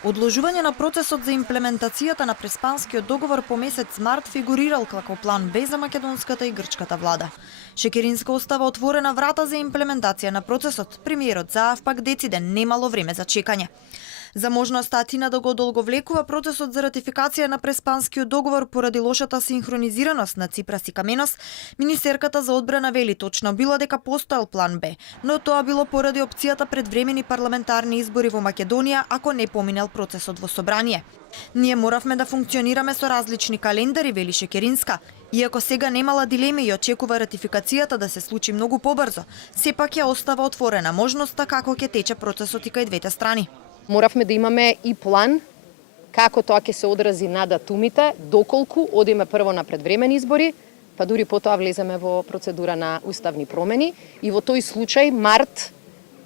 Одложување на процесот за имплементацијата на Преспанскиот договор по месец март фигурирал како план Б за македонската и грчката влада. Шекеринска остава отворена врата за имплементација на процесот. Премиерот Заев пак дециде немало време за чекање. За можноста Атина да го одолговлекува процесот за ратификација на Преспанскиот договор поради лошата синхронизираност на Ципрас и Каменос, министерката за одбрана вели точно било дека постоел план Б, но тоа било поради опцијата предвремени парламентарни избори во Македонија ако не поминел процесот во собрание. Ние моравме да функционираме со различни календари, вели Шекеринска. Иако сега немала дилеми и очекува ратификацијата да се случи многу побрзо, сепак ја остава отворена можноста како ќе тече процесот и кај двете страни. Моравме да имаме и план како тоа ќе се одрази на датумите, доколку одиме прво на предвремени избори, па дури потоа влеземе во процедура на уставни промени и во тој случај март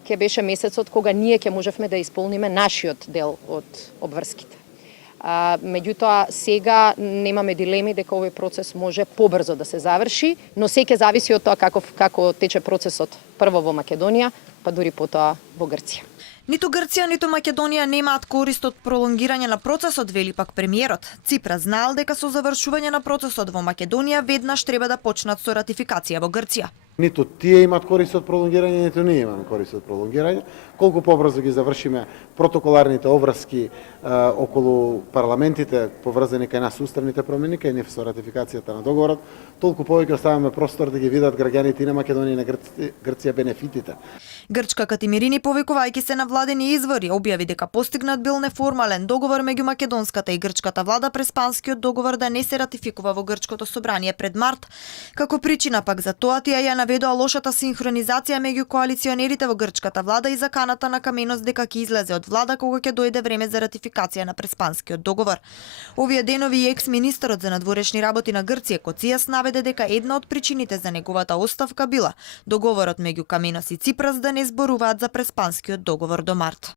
ќе беше месецот кога ние ќе можевме да исполниме нашиот дел од обврските. Меѓутоа сега немаме дилеми дека овој процес може побрзо да се заврши, но се ќе зависи од тоа како тече процесот прво во Македонија, па дури потоа во Грција. Ниту Грција, ниту Македонија немаат корист од пролонгирање на процесот, вели пак премиерот. Ципрас знаел дека со завршување на процесот во Македонија веднаш треба да почнат со ратификација во Грција. Ниту тие имаат корист од пролонгирање, ниту ние имаме корист од пролонгирање. Колку побрзо ги завршиме протоколарните обврски околу парламентите поврзани кај нас уставните промени, кај нив со ратификацијата на договорот, толку повеќе оставаме простор да ги видат граѓаните и на Македонија и на Грција бенефитите. Грчка Катимирини, повикувајќи се на владени извори, објави дека постигнат бил неформален договор меѓу македонската и грчката влада Преспанскиот договор да не се ратификува во грчкото собрание пред март. Како причина пак за тоа тие ја наведоа лошата синхронизација меѓу коалиционерите во грчката влада и заканата на Каменос дека ќе излезе од влада кога ќе дојде време за ратификација на Преспанскиот договор. Овие денови и екс-министерот за надворешни работи на Грција Коцијас наведе дека една од причините за неговата оставка била договорот меѓу Каменос и Ципрас да не зборуваат за Преспанскиот договор до март.